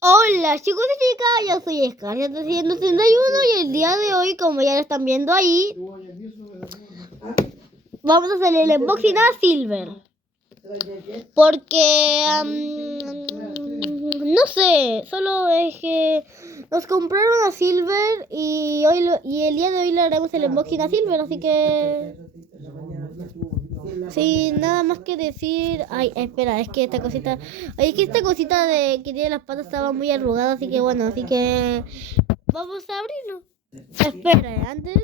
Hola chicos y chicas, yo soy Scar731 y el día de hoy, como ya lo están viendo ahí, vamos a hacer el unboxing a Silver. Porque, no sé, solo es que nos compraron a Silver y el día de hoy le haremos el unboxing a Silver, así que... Sin nada más que decir. Ay, espera, es que esta cosita. Ay, es que esta cosita de que tiene las patas estaba muy arrugada, así que bueno, así que vamos a abrirlo. Espera, antes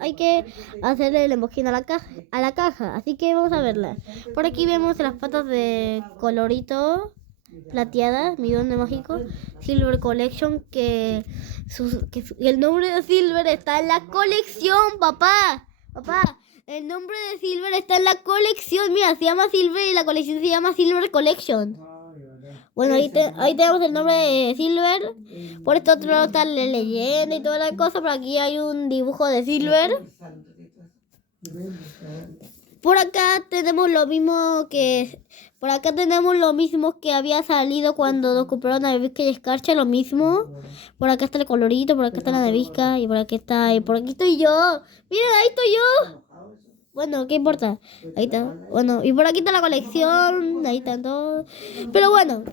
hay que hacerle el emboquín a la caja, así que vamos a verla. Por aquí vemos las patas de colorito plateadas, mi duende mágico, Silver Collection, que el nombre de Silver está en la colección, papá. El nombre de Silver está en la colección. Mira, se llama Silver y la colección se llama Silver Collection. Bueno, ahí tenemos el nombre de Silver. Por este otro lado está la leyenda y toda la cosa. Por aquí hay un dibujo de Silver. Por acá tenemos lo mismo que... Por acá tenemos lo mismo que había salido cuando nos compraron a Nevisca y Escarcha, lo mismo. Por acá está el colorito, por acá está la Nevisca y por aquí está... Y por aquí estoy yo. Miren, ahí estoy yo. Bueno, ¿qué importa? Ahí está. Bueno, y por aquí está la colección. Ahí están todos. Pero bueno,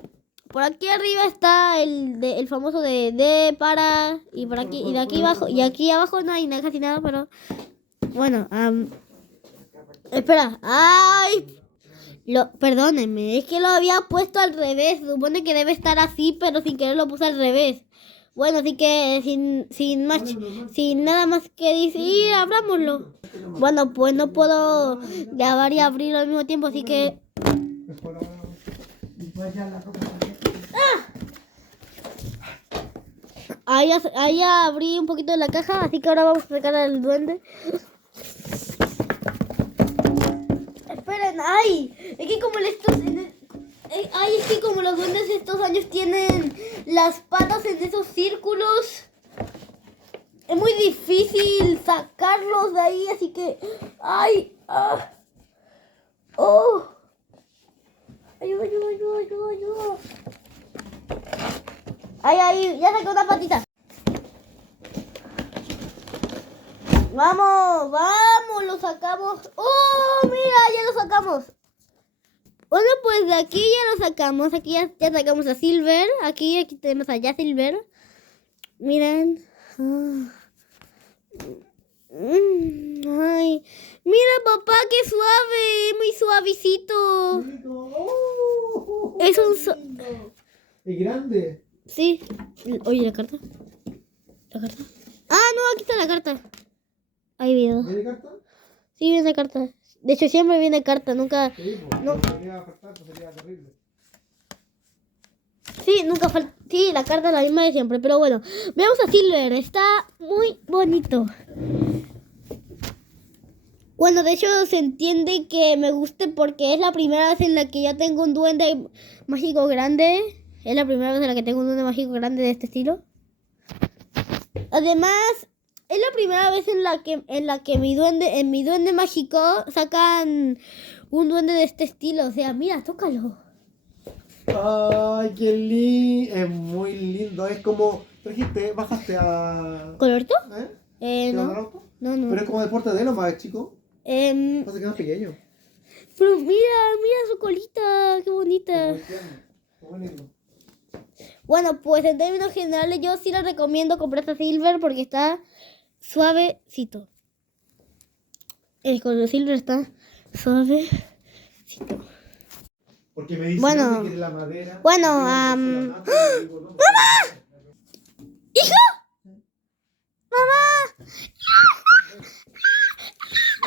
por aquí arriba está el famoso de para. Y por aquí, y de aquí abajo. Y aquí abajo no hay nada, casi nada, pero... Bueno, espera. ¡Ay! Perdónenme, es que lo había puesto al revés. Supone que debe estar así, pero sin querer lo puse al revés. Bueno, así que sin nada más que decir, abrámoslo. Bueno, pues no puedo grabar y abrirlo al mismo tiempo, así que... Ahí abrí un poquito de la caja, así que ahora vamos a sacar al duende. Esperen, ay, es que como es que como los duendes estos años tienen las patas en esos círculos, es muy difícil sacarlos de ahí, así que... ¡Ay! ¡Oh! ¡Ayuda! ¡Ay! Ya saqué una patita. ¡Vamos! ¡Lo sacamos! ¡Oh! ¡Mira! ¡Ya lo sacamos! Bueno, pues de aquí ya lo sacamos. Aquí ya sacamos a Silver. Aquí tenemos allá Silver. Miren. Ay, mira papá, qué suave, muy suavecito. Es un ¿Es grande? Sí. Oye, la carta. Ah, no, aquí está la carta. Ahí viene. ¿Viene carta? Sí, viene carta. De hecho, siempre viene carta, nunca... Sí, No. Sería faltar, sería terrible. Sí, nunca falta... Sí, la carta es la misma de siempre, pero bueno. Veamos a Silver, está muy bonito. Bueno, de hecho se entiende que me guste porque es la primera vez en la que ya tengo un duende mágico grande. Es la primera vez en la que tengo un duende mágico grande de este estilo. Además, es la primera vez en la que en mi duende mágico sacan un duende de este estilo. O sea, mira, tócalo. Ay, qué lindo. Es muy lindo. Es como. Trajiste, bajaste a. ¿Colorito? ¿Te No. mandaron auto? No. Pero es como deporte de lo más chico. Pasa que es más pequeño. Pero mira su colita, qué bonita. Muy lindo. Bueno, pues en términos generales yo sí les recomiendo comprar a Silver porque está suavecito. El color Silver está suavecito. Porque me dicen Bueno, que la madera. ¡Mamá! ¡Hijo! ¡Mamá!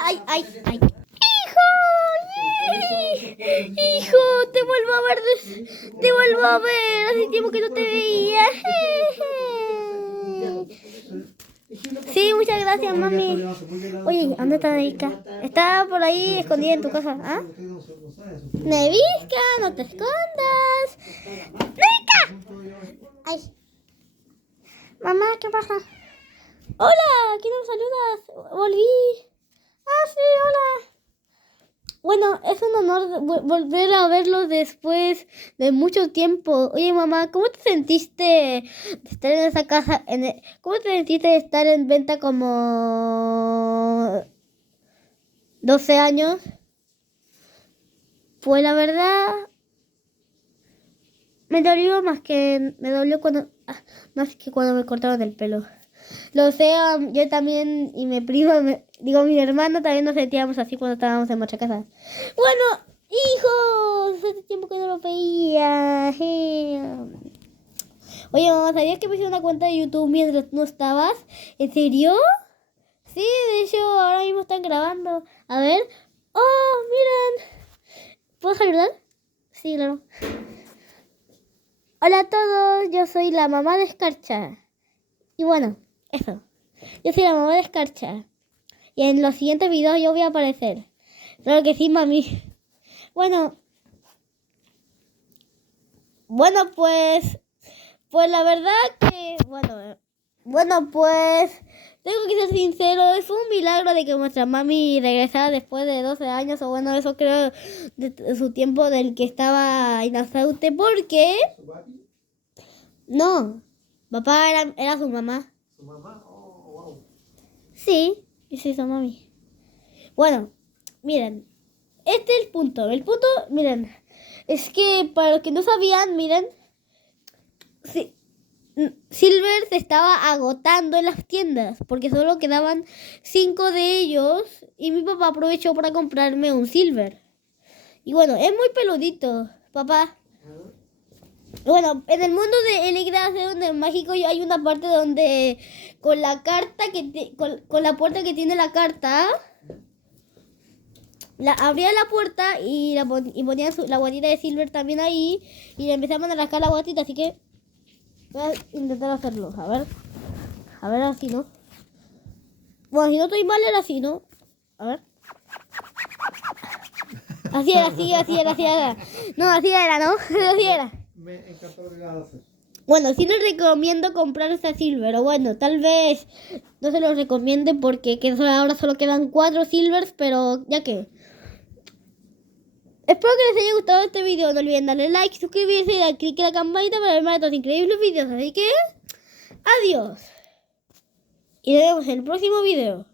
¡Ay! ¡Hijo! ¡Yay! ¡Hijo! Te vuelvo a ver. Te vuelvo a ver. Hace tiempo que no te veía. Sí, muchas gracias, mami. Oye, ¿dónde está Nevisca? Está por ahí escondida en tu casa. ¿Ah? Nevisca, no te escondas. ¡Nevisca! Ay. Mamá, ¿qué pasa? Hola, ¿quién nos saludas? Volví. Ah, sí, hola. Bueno, es un honor volver a verlo después de mucho tiempo. Oye, mamá, ¿cómo te sentiste de estar en esa casa? ¿Cómo te sentiste de estar en venta como 12 años? Pues la verdad, me dolió más que cuando me cortaron el pelo. Lo sé, yo también y mi prima, mi hermano también nos sentíamos así cuando estábamos en nuestra casa. Bueno, hijos, hace tiempo que no lo veía. Oye, mamá, ¿sabías que me hice una cuenta de YouTube mientras no estabas? ¿En serio? Sí, de hecho, ahora mismo están grabando. A ver. Oh, miren. ¿Puedo saludar? Sí, claro. Hola a todos, yo soy la mamá de Escarcha. Y bueno, eso. Yo soy la mamá de Escarcha. Y en los siguientes videos yo voy a aparecer. Claro que sí, mami. Bueno. Pues la verdad que, pues, tengo que ser sincero, es un milagro de que nuestra mami regresara después de 12 años, o bueno, eso creo, de su tiempo del que estaba inocente, porque, no, papá era su mamá. ¿Su mamá? Oh, wow. Sí, y sí, su mami. Bueno, miren, este es el punto, miren, es que para los que no sabían, miren, sí. Silver se estaba agotando en las tiendas porque solo quedaban 5 de ellos y mi papá aprovechó para comprarme un Silver. Y bueno, es muy peludito, papá. Bueno, en el mundo de L mágico hay una parte donde con la carta con la puerta que tiene la carta, abría la puerta y ponía la guatita de Silver también ahí y le empezaban a rascar la guatita, así que voy a intentar hacerlo, a ver así, ¿no? Bueno, si no estoy mal era así, ¿no? A ver. Así era. No, así era, ¿no? Así era. Me encantó lo que vas a hacer. Bueno, sí les recomiendo comprarse a Silver, o bueno, tal vez no se los recomiende porque ahora solo quedan 4 Silvers, pero ya que. Espero que les haya gustado este video, no olviden darle like, suscribirse y dar click en la campanita para ver más de estos increíbles videos, así que adiós. Y nos vemos en el próximo video.